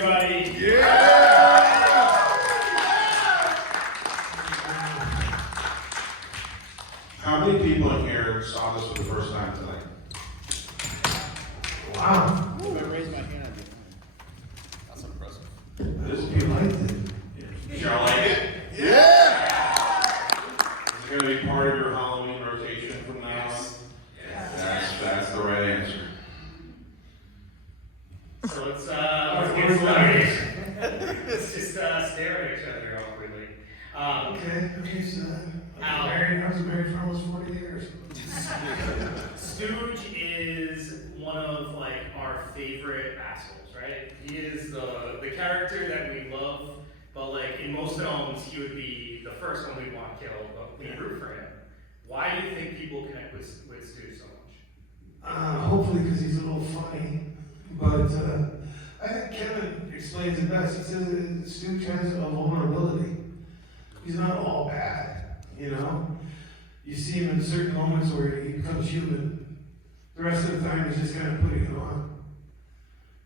everybody. How many people in here saw this for the first time tonight? Wow. I'm gonna raise my hand. That's impressive. This You liked it? Did y'all like it? Yeah! Is it going to be part of your Halloween rotation from now on? That's the right answer. So let's get started. Let's just stare at each other awkwardly. Okay, so I was married for almost 40 years. Stooge is one of like our favorite assholes, right? He is the character that we love, but like in most films, he would be the first one we'd want killed, but we root for him. Why do you think people connect with Stooge so much? Hopefully because he's a little funny, but I think Kevin explains it best. He says that Stooge has a vulnerability. He's not all bad, you know? You see him in certain moments where he becomes human. The rest of the time, he's just kind of putting it on.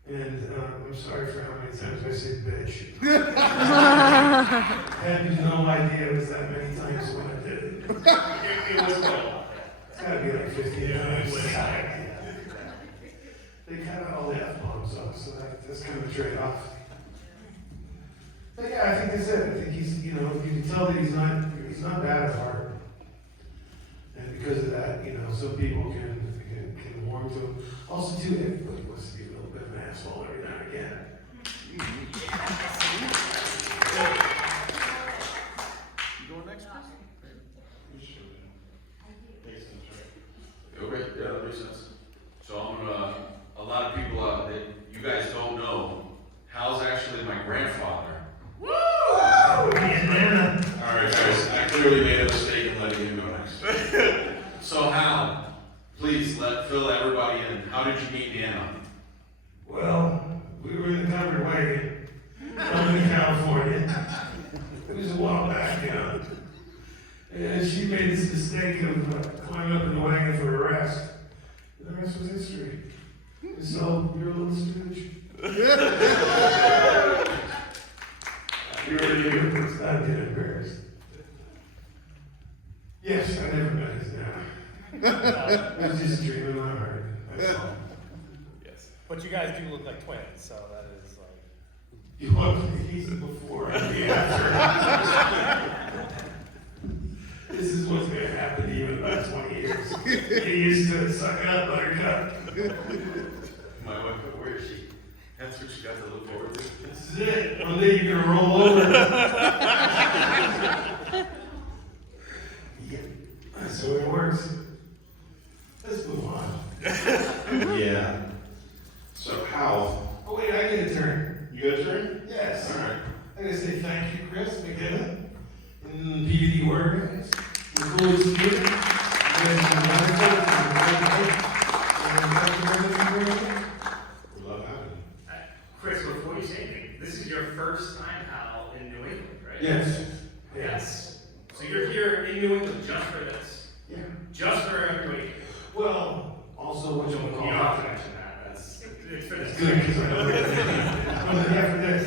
And I'm sorry for how many times I say bitch. I had no idea it was that many times when I did it. It was quite a lot. It's gotta be like 15 times. They cut out all the F-bombs off, so that's kind of a trade-off. But yeah, I think that's it. I think he's, you know, you can tell that he's not bad at heart. And because of that, you know, some people can warm to him. Also, too, everybody wants to be a little bit of an asshole every now and again. You going next, Chris? Okay, yeah, that makes sense. So I'm gonna, a lot of people that you guys don't know, Hal's actually my grandfather. Woo! Yeah. All right, guys, I clearly made a mistake in letting him go next. So Hal, please fill everybody in. How did you meet Deanna? Well, we were in the covered wagon coming to California. It was a while back, you know. And she made this mistake of climbing up in the wagon for a rest. And the rest was history. And so, you're a little Stooge. You're really good. I'm getting embarrassed. Yes, I never met his dad. It was just a dream in my heart. That's all. Yes. But you guys do look like twins, so that is like. You want he's the before and the after. This is what's going to happen to you in about 20 years. Get used to it. Suck it up, buttercup. My wife, where is she? That's what she got to look forward to. This is it. One day you're going to roll over. Yep. That's the way it works. Let's move on. Yeah. So, Hal, Oh, wait, I get a turn. you got a turn? Yes. All right. I gotta say thank you, Chris, McKenna, and PVD Horror guys, and Coolidge Theater. You guys have been wonderful. We love having you. Chris, before you say anything, this is your first time, Hal, in New England, right? Yes. Yes. So you're here in New England just for this? Yeah. Just for everybody? Well, also what you You call don't have to mention that. It's for this. It's good because I know that. I'm like, yeah, for this.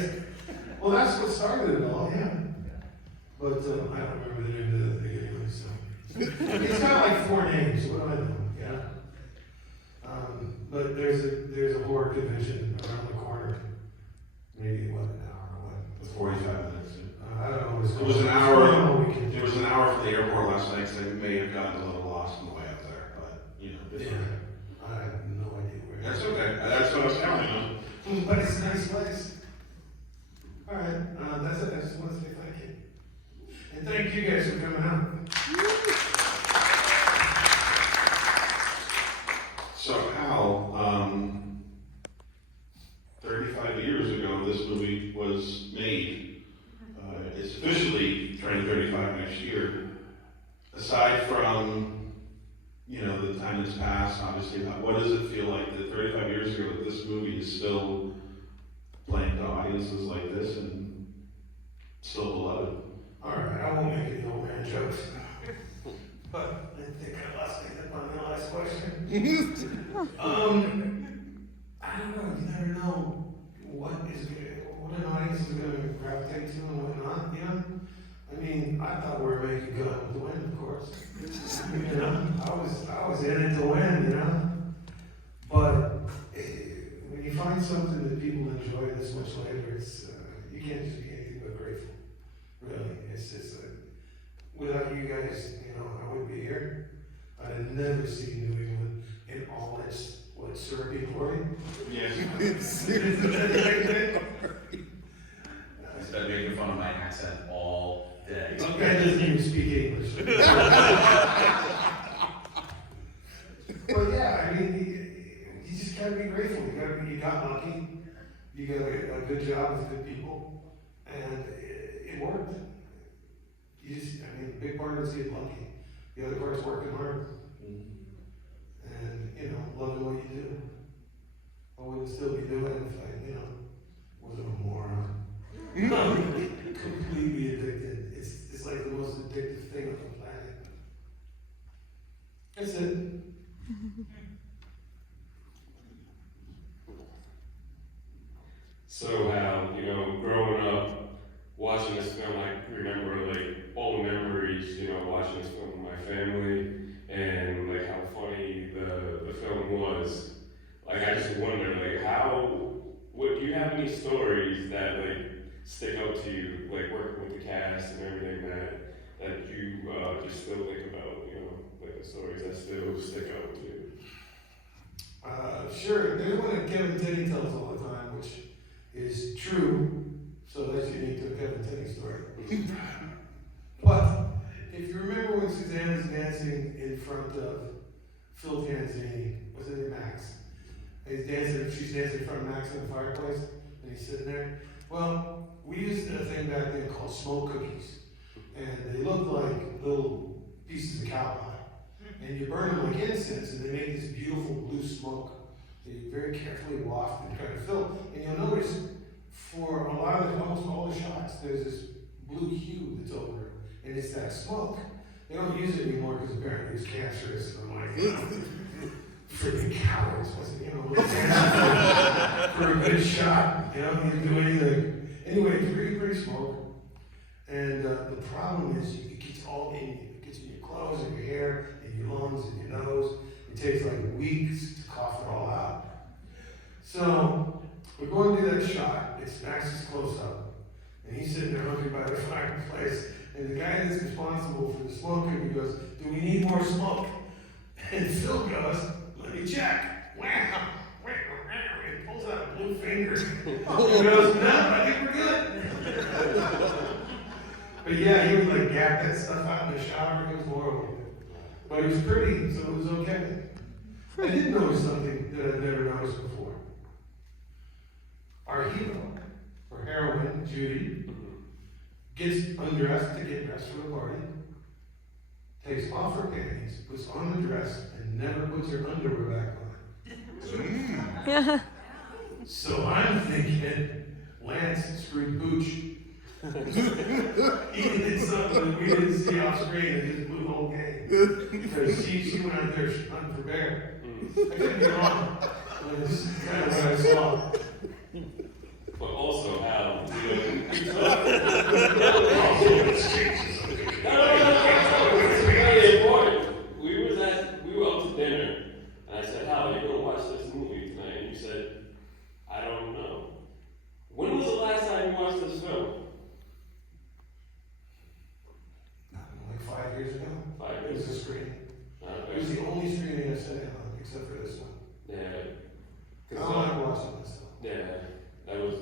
Well, that's what started it all, yeah. But I don't remember the name of the thing anyway, so. It's got like 4 names, what do I know? Yeah. But there's a horror convention around the corner. Maybe what, an hour or what? It's 45 minutes. I don't know. It was an hour. It was an hour from the airport last night, so they may have gotten a little lost on the way up there. But you know, it's Yeah. okay. I have no idea where. That's okay. That's what I was counting on. But it's a nice place. All right, that's it. I just want to say thank you. And thank you guys for coming out. So, Hal, 35 years ago, this movie was made. It's officially turning 35 next year. Aside from, you know, the time that's passed, obviously, what does it feel like that 35 years ago that this movie is still playing to audiences like this and still beloved? All right, I won't make any old man jokes. But I think I lost my head on the last question. I don't know. You never know what is going to gravitate to and whatnot, you know? I mean, I thought we were making good with the win, of course. You know, I was in it to win, you know? But when you find something that people enjoy this much later, it's, you can't just be anything but grateful. Really, it's just, without you guys, you know, I wouldn't be here. I'd have never seen New England in all its, syrupy glory. Yes. He's been making fun of my accent all day. Some guy doesn't even speak English. But yeah, I mean, you just gotta be grateful. You got lucky. You got a good job with good people, and it worked. You just, I mean, the big part is getting lucky. The other part is working hard. And, you know, loving what you do. I wouldn't still be doing it if I, you know, wasn't a moron. Completely addicted. It's like the most addictive thing on the planet. That's it. So Hal, you know, growing up, watching this film, I remember like all the memories, you know, watching this film with my family and like how funny the film was. Like I just wonder, like do you have any stories that like stick out to you, like working with the cast and everything that you just still think about, you know, like the stories that still stick out to you? Sure. There's one that Kevin Tenney tells all the time, which is true, so that's unique to a Kevin Tenney story. But if you remember when Suzanne was dancing in front of Phil Tanzini, was it Max? She's dancing in front of Max in the fireplace, and he's sitting there. Well, we used a thing back then called smoke cookies, and they look like little pieces of cow pie. And you burn them like incense, and they make this beautiful blue smoke that you very carefully waft and try to fill. And you'll notice for a lot of almost all the shots, there's this blue hue that's over it, and it's that smoke. They don't use it anymore because apparently it's cancerous. And I'm like, freaking cowards, wasn't it? You know, for a good shot, you know, you didn't do anything. Anyway, it's pretty smoke. And the problem is it gets all in you. It gets in your clothes and your hair and your lungs and your nose. It takes like weeks to cough it all out. So we're going to do that shot. It's Max's close up. And he's sitting there hungry by the fireplace. And the guy that's responsible for the smoke cookie goes, "Do we need more smoke?" And Phil goes, "Let me check." Wow. He pulls out a blue finger. He goes, "No, I think we're good." But yeah, he would like gap that stuff out in the shower. It was horrible. But it was pretty, so it was okay. I did notice something that I'd never noticed before. Our hero, or heroine, Judy, gets undressed to get dressed for the party, takes off her panties, puts on the dress, and never puts her underwear back on. So I'm thinking, Lance screwed Pooch. He did something that we didn't see off screen and just blew the whole game. Because she went out there unprepared. I could be wrong, but this is kind of what I saw. But also, Hal, really important. We were out to dinner, and I said, "Hal, you're gonna watch this movie tonight?" And you said, "I don't know." When was the last time you watched this film? Like 5 years ago. 5 It years. was a screening. Okay. It was the only screening I've sat in on, except for this one. Yeah. I 'Cause, don't like watching this stuff. yeah, that was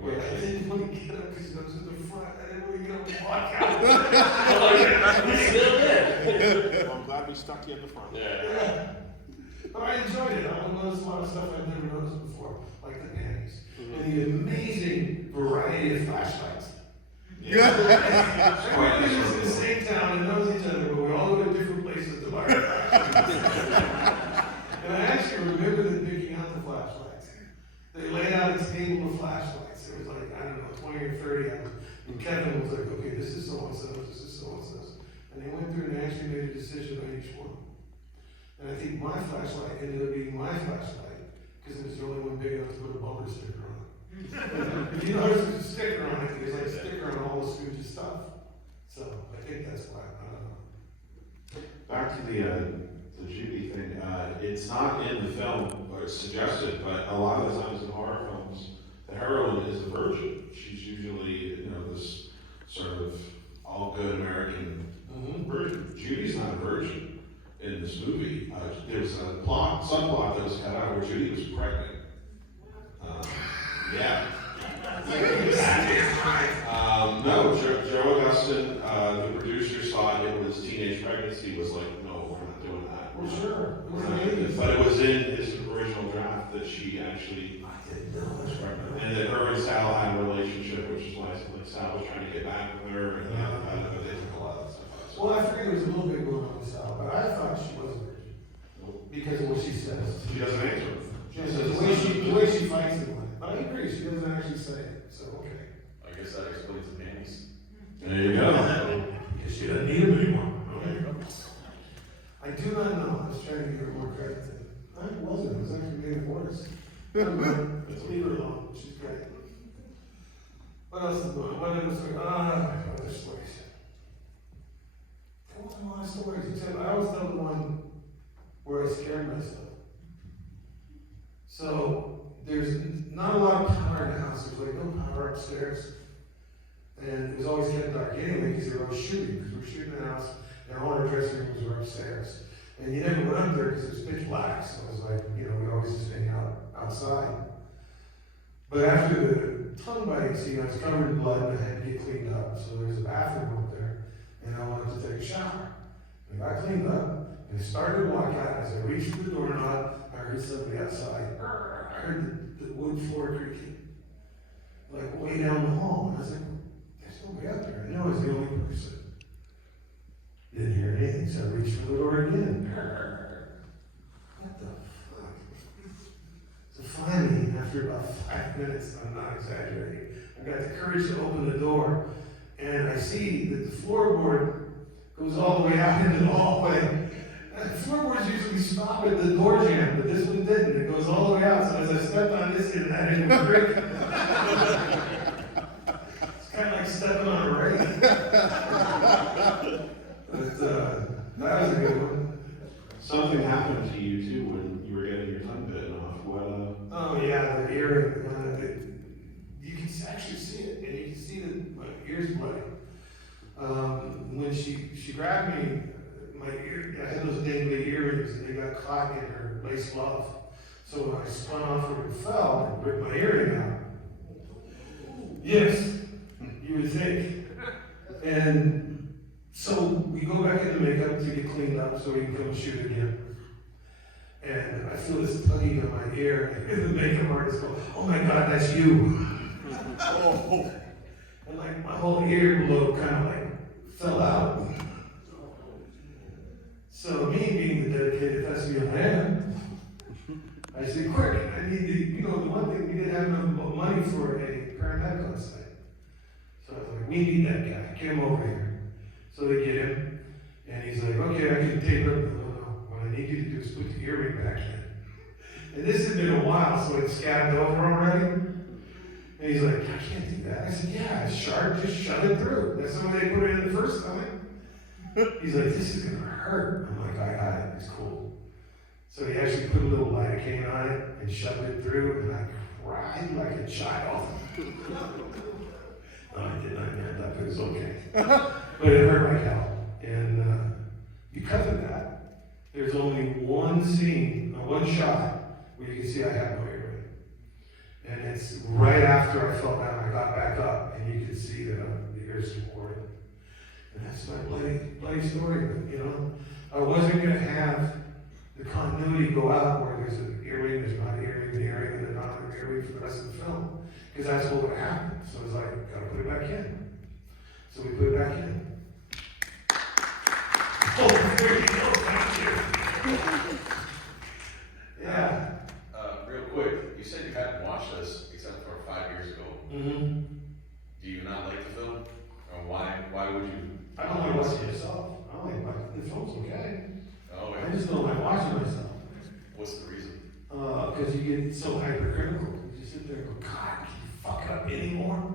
But I didn't want to get up because I was in the front. I didn't want to get up and walk out. You still did. Well, I'm glad we stuck you at the front. Yeah. Yeah. But I enjoyed it. I noticed a lot of stuff I've never noticed before, like the panties. And the amazing variety of flashlights. Everybody lives in the same town and knows each other, but we all go to different places to buy our flashlights. And I actually remember them picking out the flashlights. They laid out a table of flashlights. There was like, I don't know, 20 or 30 of them. And Kevin was like, "Okay, this is so-and-so, this is so-and-so." And they went through and actually made a decision on each one. And I think my flashlight ended up being my flashlight because it was the only one big enough to put a bumper sticker on it. If you notice there's a sticker on it, character on all the Scrooge stuff. So I think that's why, I don't know. Back to the Judy thing, it's not in the film, or it's suggested, but a lot of the times in horror films, the heroine is a virgin. She's usually, this sort of all-good American virgin. Judy's not a virgin in this movie. There was a subplot that was cut out where Judy was pregnant. Yeah. No, Joe Augustin, the producers thought it was teenage pregnancy, was like, no, we're not doing that. Well, sure. It was We're not doing it. But it was in his original draft that she actually was pregnant. And that her and Sal had a relationship, which is why Sal was trying to get back with her, and but they took a lot of stuff out. Well, I figured it was a little bit going on with Sal, but I thought she was a virgin. Because of what she says. She doesn't answer. The way she fights it. But I agree, she doesn't actually say it, so okay. I guess that explains the panties. There you go. Because she doesn't need them anymore. Okay. I do not know, I was trying to give her more credit to it. I wasn't, it was actually made worse. Never mind, let's leave her alone, she's great. What else is going on? What other stories? Other stories. There wasn't a lot of stories, except I always tell the one where I scared myself. So, there's not a lot of power in the house, there's like no power upstairs. And it was always kept dark anyway, because they were always shooting, because we were shooting the house, and all our dressing rooms were upstairs. And you never went up there because it was pitch black, so it was like, we always just hang out outside. But after the tongue bite scene, I was covered in blood and I had to get cleaned up. So there was a bathroom up there, and I wanted to take a shower. And I got cleaned up, and I started to walk out. As I reached for the doorknob, I heard somebody outside. I heard the wood floor creaking, like way down the hall. And I was like, there's nobody up there. I know I was the only person. Didn't hear anything, so I reached for the door again. What the fuck? So finally, after about 5 minutes, I'm not exaggerating, I got the courage to open the door, and I see that the floorboard goes all the way out into the hallway. And the floorboards usually stop at the door jamb, but this one didn't. It goes all the way out, so as I stepped on this end, I didn't break. It's kind of like stepping on a rake. But that was a good one. Something happened to you too when you were getting your tongue bitten off. What? Oh yeah, the earring. You can actually see it, and you can see that my ear's bloody. When she grabbed me, my ear, I had those dangly earrings, and they got caught in her lace glove. So when I spun off her and fell, I ripped my earring out. Yes, you would think. And so we go back into makeup to get cleaned up so we can come shoot again. And I feel this tugging on my ear, and the makeup artist goes, "Oh my God, that's you." Oh. And like my whole earlobe kind of like fell out. So me being the dedicated thespian I am, I said, "Quick, I need to, the one thing, we didn't have enough money for a paramedic on site." So I was like, "We need that guy, get him over here." So they get him, and he's like, "Okay, I can tape it." No, what I need you to do is put the earring back in. And this had been a while, so it scabbed over already. And he's like, "I can't do that." I said, "Yeah, it's sharp, just shove it through. That's the way they put it in the first time." He's like, "This is gonna hurt." I'm like, "I got it, it's cool." So he actually put a little lidocaine on it and shoved it through, and I cried like a child. No, I did not end up, it was okay. But it hurt like hell. And because of that, there's only one scene, one shot, where you can see I have no earring. And it's right after I fell down, I got back up, and you can see that the ear's supported. And that's my bloody story, but I wasn't gonna have the continuity go out where there's an earring, there's not an earring, the earring, and then not an earring for the rest of the film. Because that's what would happen. So it's like, gotta put it back in. So we put it back in. Oh, there you go, thank you. Yeah. Real quick, you said you hadn't watched this except for 5 years ago. Mm-hmm. Do you not like the film? Or why would you? I don't want to watch it myself. I don't like watching the film's okay. Oh, I just don't like watching myself. what's the reason? Because you get so hypercritical. You sit there and go, "God, can you fuck up anymore?"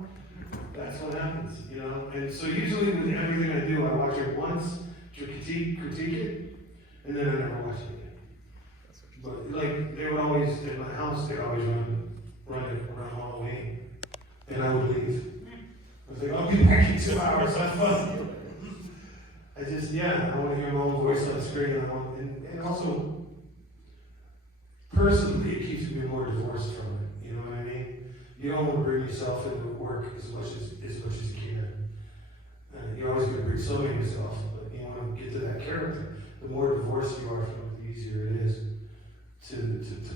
That's what happens, you know? And so usually with everything I do, I watch it once to critique it, and then I never watch it again. But like, they would always, in my house, they'd always run it around Halloween, and I would leave. I was like, I'll be back in 2 hours, have fun. I just, yeah, I want to hear my own voice on the screen, and also, personally, it keeps me more divorced from it, you know what I mean? You don't want to bring yourself into work as much as you can. You're always going to bring some of yourself, but you want to get to that character. The more divorced you are from it, the easier it is to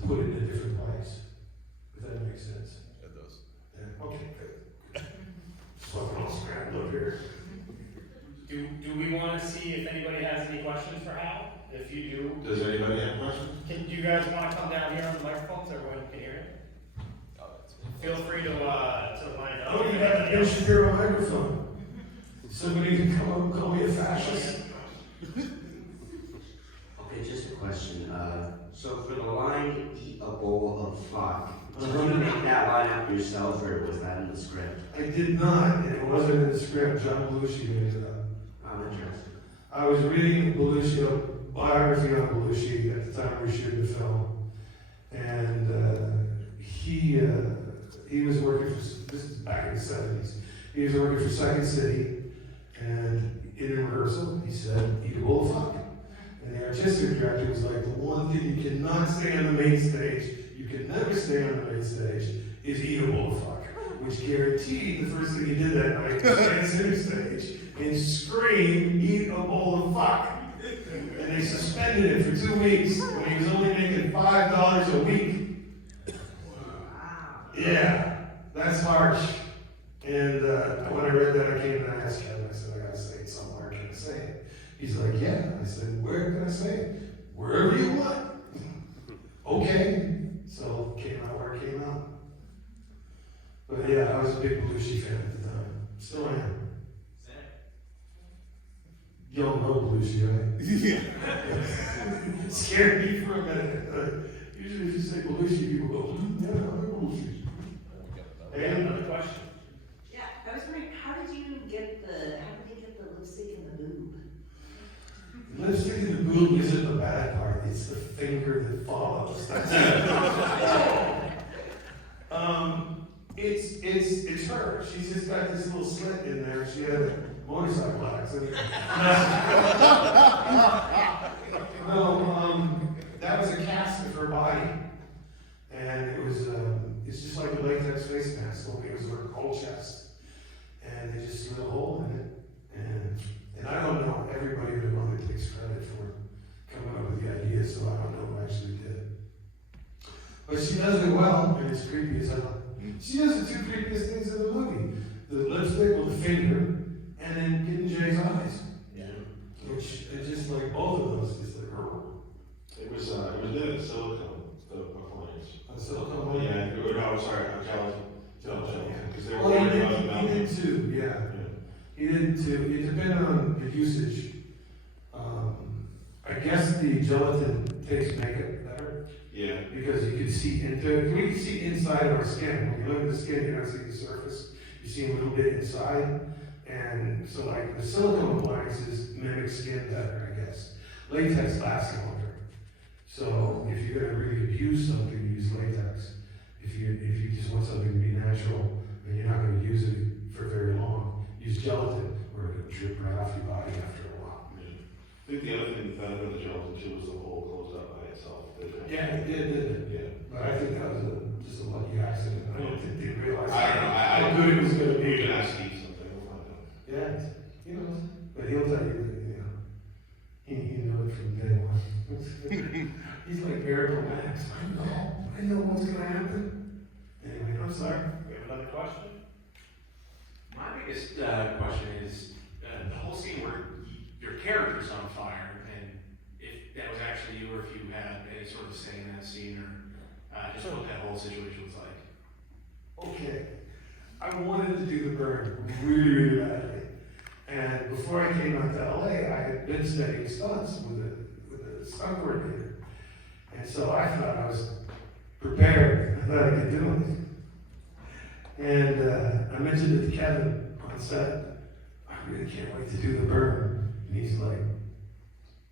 put it in a different place. If that makes sense. It does. Yeah, okay, good. Fucking all scrambled up here. Do we want to see if anybody has any questions for Hal? If you do, Does anybody have questions? do you guys want to come down here on the microphone so everyone can hear it? Feel free to line up. Oh, you have a Shapiro microphone. Somebody can come up and call me a fascist. Okay, just a question. So for the line, eat a bowl of fuck, did Uh-huh. you make that line up yourself, or was that in the script? I did not, and it wasn't in the script. John Belushi made it up. I'm interested. I was reading Belushi, a biography on Belushi at the time we were shooting the film, and he was working for, this is back in the 70s, he was working for Second City, and in rehearsal, he said, eat a bowl of fuck. And the artistic director was like, the one thing you cannot say on the main stage, you can never say on the main stage, is eat a bowl of fuck. Which guaranteed the first thing he did that night was stand center stage and scream, eat a bowl of fuck. And they suspended him for 2 weeks when he was only making $5 a week. Yeah, that's harsh. And when I read that, I came and I asked Kevin, I said, I gotta say it somewhere, can I say it? He's like, yeah. I said, where can I say it? Wherever you want. Okay. So came out where it came out. But yeah, I was a big Belushi fan at the time. Still am. You don't know Belushi, right? Yeah. Scared me for a minute. Usually if you say Belushi, people go, yeah, I know Belushi. And Another question? Yeah, I was wondering, how did you get the lipstick in the boob? lipstick in the boob isn't the bad part, it's the finger that follows. That's it. It's her. She's just got this little slit in there. She had a motorcycle accident. That was a cast of her body, and it was it's just like a latex face mask, only it was her whole chest, and they just slit a hole in it, and I don't know everybody in the mother takes credit for coming up with the idea, so I don't know who actually did it. But she does it well, and it's creepy as hell. She does the two creepiest things in the movie: the lipstick with the finger, and then getting Jay's eyes. Yeah. Which is just like both of those, just like her. It was done in silicone, the appliance. Silicone one? Yeah, gelatin, because they were Well, worried about the he melting. did too, yeah. Yeah. He did too. It depended on the usage. I guess the gelatin takes makeup better Yeah. because you can see into. We can see inside of our skin. When you look at the skin, you're not seeing the surface. You see a little bit inside, and so like the silicone appliances mimic skin better, I guess. Latex lasts longer. So if you're gonna really abuse something, use latex. If you just want something to be natural and you're not gonna use it for very long, use gelatin or it'll drip right off your body after a while. I think the other thing that benefit of the gelatin too was the hole closed up by itself. Yeah, it did, didn't it? Yeah. But I think that was just a lucky accident. I don't think they realized I don't know, how good it was gonna We can be. ask Steve something, we'll find out. Yeah, he knows, but he'll tell you that, he knew it from day one. He's like Miracle Max. I know what's gonna happen. Anyway, I'm sorry. We have another question? My biggest question is the whole scene where your character's on fire, and if that was actually you, or if you had any sort of say in that scene, or just what that whole situation was like. Okay, I wanted to do the burn really, really badly. And before I came out to LA, I had been studying stunts with a stunt coordinator. And so I thought I was prepared. I thought I could do And I mentioned it to Kevin on set. I really can't wait to do the burn. And he's like,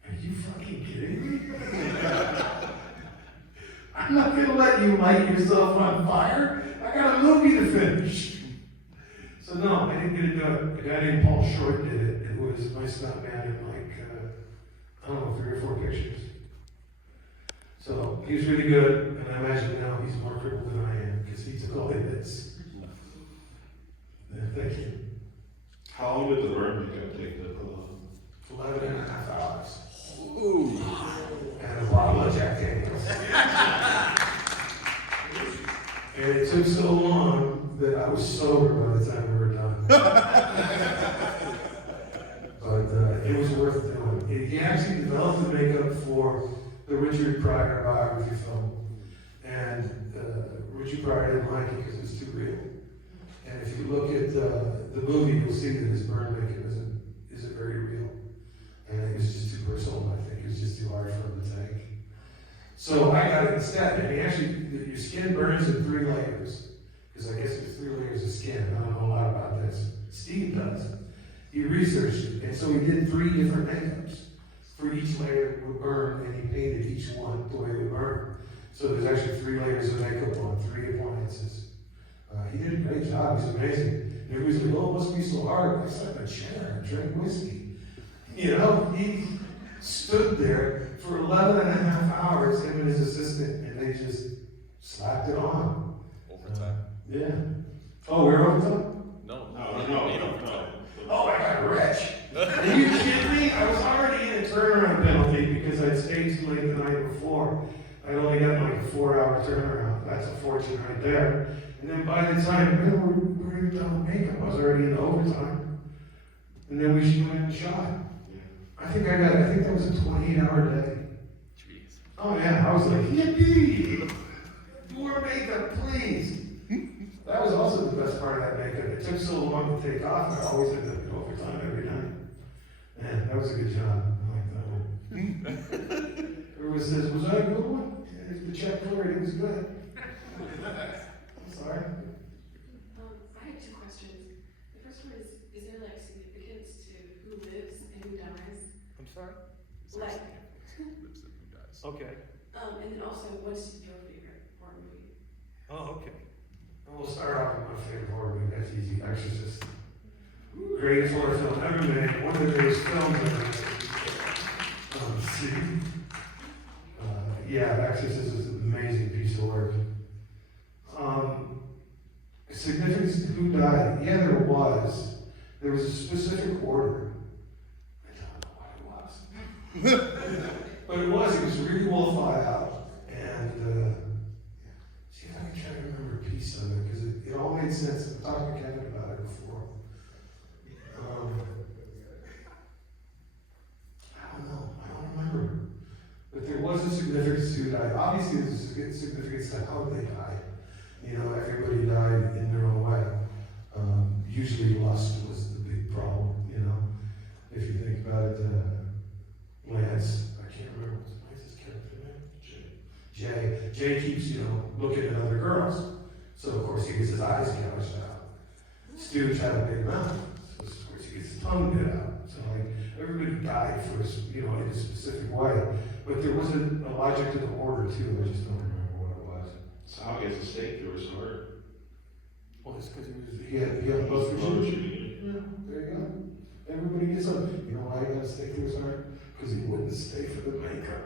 are you fucking kidding me? I'm not gonna let you light yourself on fire. I got a movie to finish. So no, I didn't get to do it. A guy named Paul Short did it. It was my stuntman in like, I don't know, 3 or 4 pictures. So he was really good, and I imagine now he's more crippled than I am, because he took all the hits. Yeah, thank you. How long did the burn makeup take to pull off? 11 and a half hours. Ooh. And a bottle of Jack Daniels. And it took so long that I was sober by the time we were done. But it was worth doing. He actually developed the makeup for the Richard Pryor biography film. And Richard Pryor didn't like it because it was too real. And if you look at the movie, you'll see that his burn makeup isn't very real. And it was just too personal, I think. It was just too hard for him to take. So I got it instead. And he actually, your skin burns in 3 layers. Because I guess there's 3 layers of skin. I don't know a lot about this. Steve does. He researched it. And so he did 3 different makeups. For each layer would burn, and he painted each one the way it would burn. So there's actually 3 layers of makeup on 3 appliances. He did a great job. He's amazing. And everybody's like, oh, it must be so hard. I sat in a chair and drank whiskey. You know, he stood there for 11 and a half hours, him and his assistant, and they just slapped it on. Overtime. Yeah. Oh, we're overtime? No. No. Oh, I got rich. Are you kidding me? I was already in a turnaround penalty because I'd stayed too late the night before. I only got like a 4-hour turnaround. That's a fortune right there. And then by the time we were done with makeup, I was already in overtime. And then we went and shot. I think that was a 28-hour day. Jeez. Oh yeah, I was like, yippee! More makeup, please. That was also the best part of that makeup. It took so long to take off, I always ended up in overtime every night. Man, that was a good job. I like that one. Everyone says, was that a good one? Yeah, if the check cleared, it was good. Sorry. I have 2 questions. The first one is there like significance to who lives and who dies? I'm sorry? Like, Lives and who dies. Okay. and then also, what's your favorite horror movie? Oh, okay. We'll start off with my favorite horror movie, that's easy, Exorcist. Greatest horror film ever made, one of the greatest films ever made. Yeah, Exorcist is an amazing piece of work. Significance to who died? Yeah, there was. There was a specific order. I don't know what it was. But it was really well thought out. And see if I can try to remember a piece of it, because it all made sense. I talked to Kevin about it before. I don't know. I don't remember. But there was a significance to who died. Obviously, there's a significance to how they died. You know, everybody died in their own way. Usually lust was the big problem, you know. If you think about it, Lance, I can't remember what's his character name? Jay keeps, you know, looking at other girls. So of course he gets his eyes gouged out. Stooge had a big mouth. So of course he gets his tongue bit out. So like, everybody died for, you know, in a specific way. But there was a logic to the order too, I just don't remember what it was. Sal gets a stake through his heart. Well, it's because he had both for shooting. Yeah, there you go. Everybody gets up. You know why he got a stake through his heart? Because he wouldn't stay for the makeup.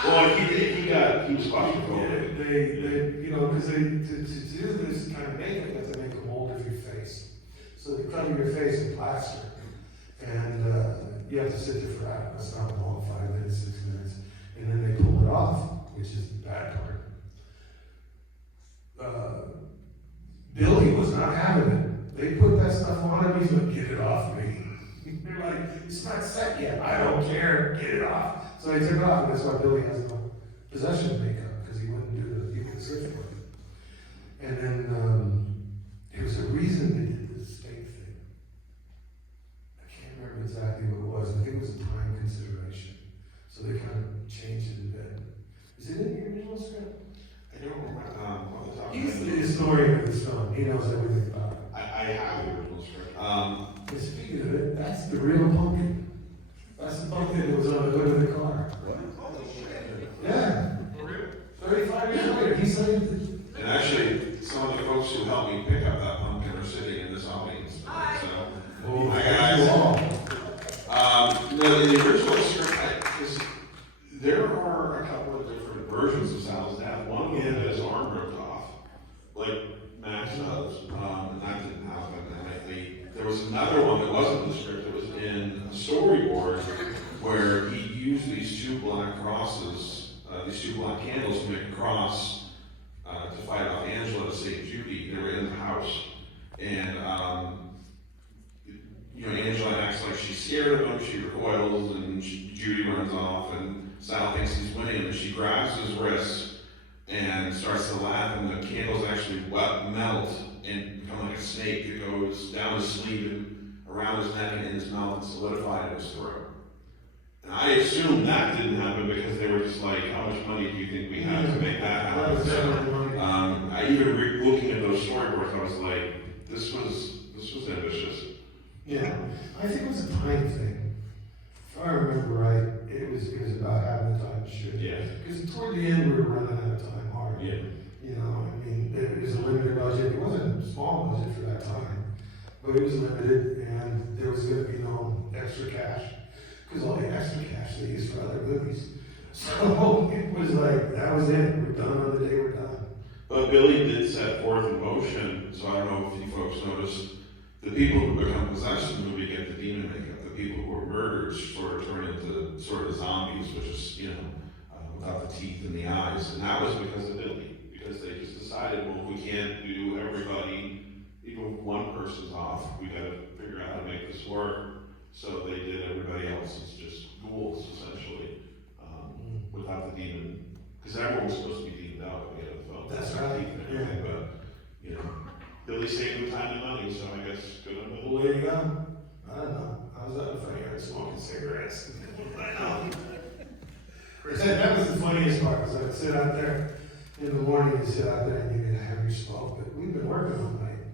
Well, he was claustrophobic. They, you know, because to do this kind of makeup, you have to make a mold of your face. So they cover your face in plaster. And you have to sit there for, that's not long, 5 minutes, 6 minutes. And then they pull it off, which is the bad part. Billy was not having it. They put that stuff on him, he's like, get it off me. They're like, it's not set yet, I don't care, get it off. So they took it off, and that's why Billy has no possession makeup, because he wouldn't do the surgery. And then there was a reason they did the steak thing. I can't remember exactly what it was. I think it was a time consideration. So they kind of changed it a bit. Is it in the original script? I don't remember. He's the historian what we think about it. I have the original script. And speaking of it, that's the real pumpkin. That's the pumpkin that was on the hood of the car. Yeah. 35 years later, he signed it. And actually, some of the folks who helped me pick up that pumpkin are sitting in this audience. Hi. So, Oh, hi thank you guys. all. No, in the original script, there are a couple of different versions of Sal's death. One of them had his arm ripped off, like Max does, and that didn't happen. And there was another one that wasn't in the script, it was in a storyboard where he used these two black crosses, these two black candles to make a cross to fight off Angela to save Judy. They were in the house. And Angela acts like she's scared of him, she recoils, and Judy runs off, and Sal thinks he's winning, and she grabs his wrist and starts to laugh, and the candles actually melt and become like a snake that goes down his sleeve and around his neck and in his mouth and solidify in his throat. And I assumed that didn't happen because they were just like, how much money do you think we have to make that happen? So, I even looking at those storyboards, I was like, this was ambitious. Yeah, I think it was a time thing. If I remember right, it was about having the time to shoot. Yeah. Because toward the end, we were running out of time hard. Yeah. You know, I mean, it was a limited budget. It wasn't a small budget for that time, but it was limited, and there was going to be no extra cash because all the extra cash they used for other movies. So it was like that was it. We're done on the day we're done. But Billy did set forth in motion, so I don't know if you folks noticed, the people who become possessed in the movie get the demon makeup. The people who are murdered sort of turn into sort of zombies, which is, without the teeth and the eyes. And that was because of Billy, because they just decided, well, if we can't do everybody, even if one person's off, we gotta figure out how to make this work. So they did everybody else as just ghouls, essentially, without the demon. Because everyone was supposed to be demoned out at the end of the film. That's right, Teeth and everything, but, Billy saved them time and money, so I guess good on Billy. Well, there you go. I don't know. I was out in the front yard smoking cigarettes. I know. That was the funniest part, because I would sit out there in the morning and sit out there and you get a heavy smoke, but we've been working all night.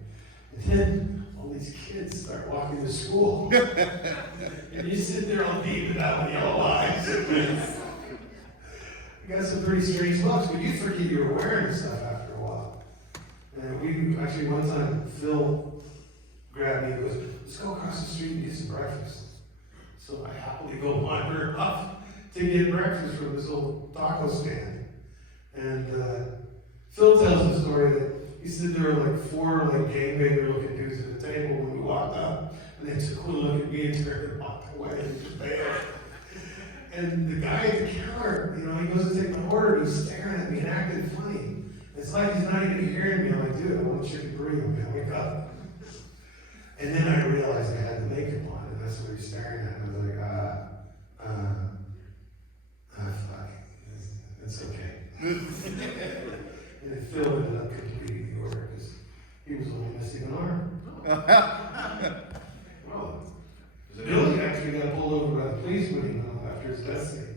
And then all these kids start walking to school. And you sit there all deep and out with yellow eyes. You got some pretty strange looks, but you forget you were wearing this stuff after a while. And we actually, one time, Phil grabbed me and goes, let's go across the street and get some breakfast. So I happily go wander off to get breakfast from this little taco stand. And Phil tells the story that he said there were like four gangbanger looking dudes at the table when we walked up, and they took one look at me and turned and walked away and just bailed. And the guy at the counter, he goes to take my order, and he's staring at me and acting funny. It's like he's not even hearing me. I'm like, dude, I want a chicken burrito, man, wake up. And then I realized I had the makeup on, and that's what he's staring at. And I was like, fuck, it's okay. And then Phil ended up completing the order because he was only missing an arm. Well, Billy actually got pulled over by the police when he went off after his death scene.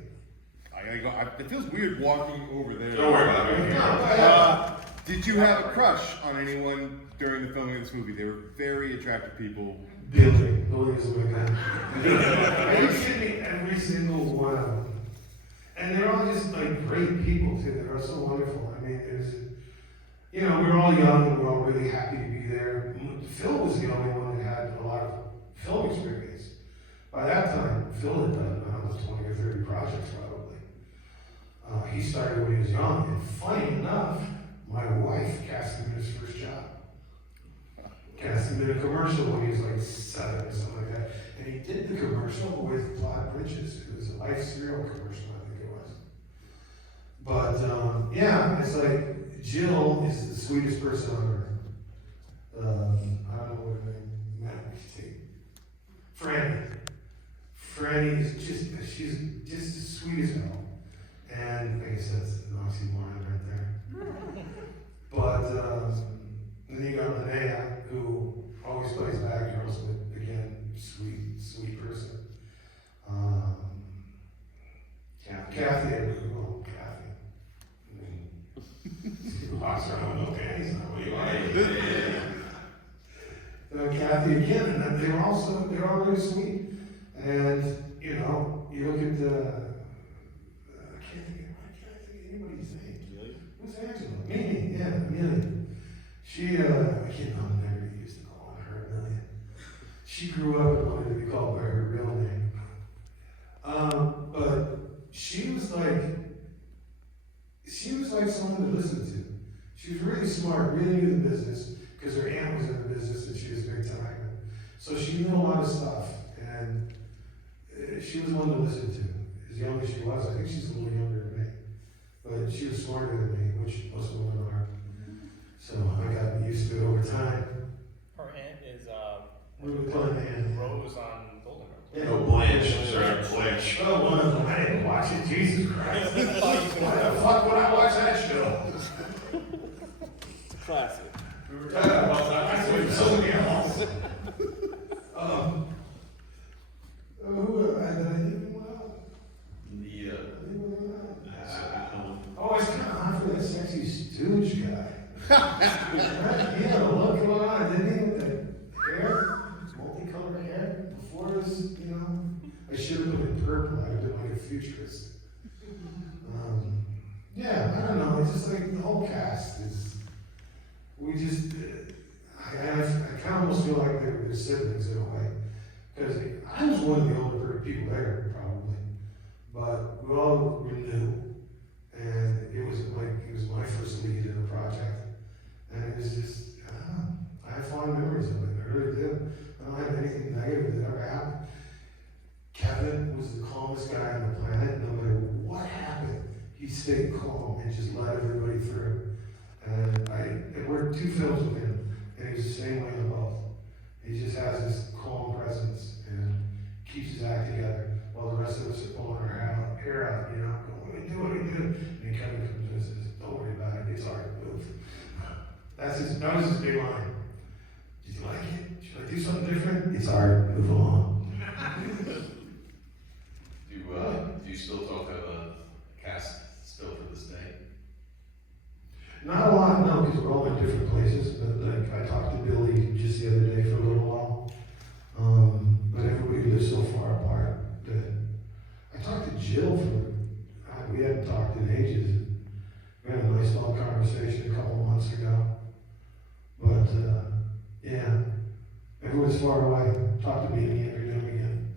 I gotta go. It feels weird walking over there. Don't worry about it. Did you have a crush on anyone during the filming of this movie? They were very attractive people. Billy was a good guy. And he sent me every single one of them. And they're all just like great people too. They're all so wonderful. I mean, we were all young and we were all really happy to be there. Phil was the only one that had a lot of film experience. By that time, Phil had done, 20 or 30 projects probably. He started when he was young, and funny enough, my wife cast him in his first job. Cast him in a commercial when he was like 7 or something like that. And he did the commercial with Todd Bridges. It was a Life cereal commercial, I think it was. But it's like Jill is the sweetest person on earth. I don't know what her name is. Franny is she's just as sweet as hell. And I guess that's an oxymoron right there. But then you got Linnea, who always plays bad girls, but again, sweet person. Kathy. I mean, she walks around with no panties on. What do you like? Kathy again, and they were really sweet. And, you know, you look at the, I can't think of anybody's name. Who's Angela? Mimi, yeah, Amelia. She, I can't remember they used to call her Amelia. She grew up and wanted to be called by her real name. But she was like someone to listen to. She was really smart, really knew the business, because her aunt was in the business and she was big time. So she knew a lot of stuff, and she was one to listen to. As young as she was, I think she's a little younger than me, but she was smarter than me, which most women are. So I got used to it over time. Her aunt is Brookline and Rose on Golden Girls. Yeah. No, Blanche, sorry, Blanche. Oh, one of them. I didn't watch it. Jesus Christ. Why the fuck would I watch that show? Classic. We were talking about that. I said somebody else. Who did I leave anyone out? Oh, it's kind of hot for that sexy stooge guy. Right? He had a look going on, didn't he? With that hair, multicolored hair. Before it was, you know, I should have been in purple. I'd have been like a futurist. Yeah, I don't know. It's just like the whole cast is. We just, I kind of almost feel like they're siblings in a way. Because I was one of the older people there, probably. But we all were new. And it was my first lead in a project. And it was just, I don't know. I have fond memories of it. I really do. I don't have anything negative that ever happened. Kevin was the calmest guy on the planet. No matter what happened, he stayed calm and just let everybody through. And I worked 2 films with him, and he was the same way in both. He just has this calm presence and keeps his act together, while the rest of us are pulling our hair out, you know, going, what do we do? And Kevin comes in and says, don't worry about it, it's hard to move. That was his big line. Did you like it? Should I do something different? It's hard, move along. Do you still talk to the cast still to this day? Not a lot, no, because we're all in different places, but like, I talked to Billy just the other day for a little while. But everybody lives so far apart that I talked to Jill we hadn't talked in ages. We had a nice long conversation a couple months ago. But, yeah, everyone's far away. Talk to me every now and again.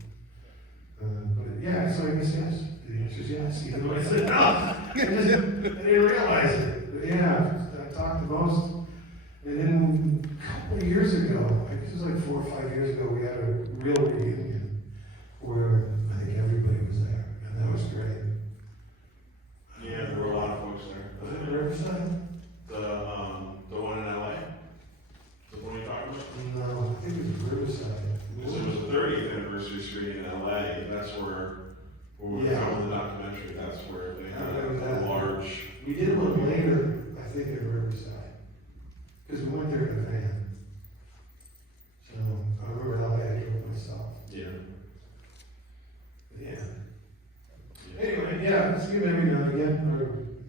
But yeah, so I guess yes. The answer is yes, even though I said no. I didn't realize it. But yeah, I talked to most. And then a couple of years ago, I guess it was like 4 or 5 years ago, we had a real reunion where I think everybody was there, and that was great. Yeah, there were a lot of folks there. Was it Riverside? The one in LA? The one you're talking about? No, I think it was Riverside. Because it was the 30th anniversary screening in LA, and that's where we were filming the documentary. That's where they had a large. We did one later, I think, at Riverside, because we went there in a van. So I remember LA, I drove myself. Yeah. Yeah. Anyway, yeah, it's good every now and again, or,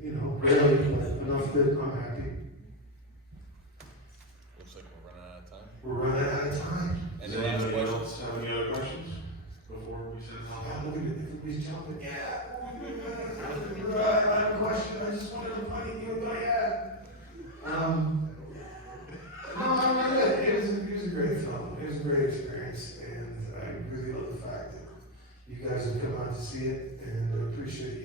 you know, rarely, but enough that I'm happy. Looks like we're running out of time. We're running out of time. And then any Anybody questions? else have any other questions before we send it Yeah, off? look at it, everybody's jumping. Yeah. I have a question, I just wanted to find you about no, I'm not good. It was a great film. It was a great experience, and I really love the fact that you guys have come out to see it, and I appreciate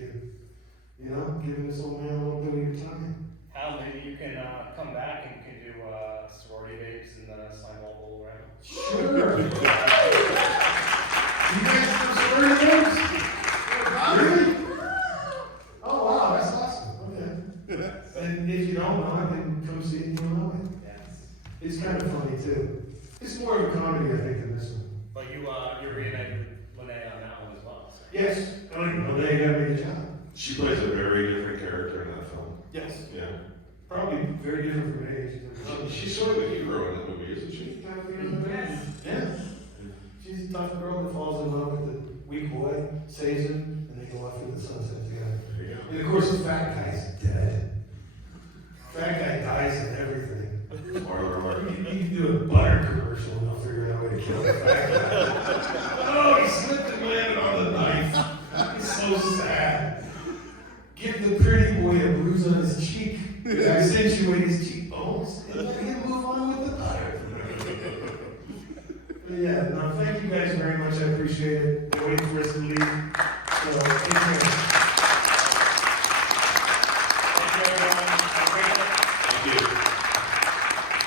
you know, giving this old man a little bit of your time. Hal, maybe you can come back and can do sorority babes in the slime ball bowl round. Sure. You guys do sorority games? Really? Oh wow, that's awesome. Okay. And if you don't know, I can come see it and you'll know it. Yes. It's kind of funny too. It's more of a comedy, I think, than this one. But you reunited with Lene on that one as well. So. Yes. Oh, they got me a job. She plays a very different character in that film. Yes. Yeah. Probably very different from age. She's sort of a hero in that movie, isn't she? Yes. Yeah. She's a tough girl that falls in love with the weak boy, saves him, and they go off into the sunset together. There you go. And of course, the fat guy's dead. Fat guy dies in everything. Spoiler alert. You can do a butter commercial, and a Oh, he slipped and landed on the knife. It's so sad. Give the pretty boy a bruise on his cheek. Accentuate his cheekbones and let him move on with the butter. But yeah, no, thank you guys very much. I appreciate it. We're waiting for us to leave. So, take care.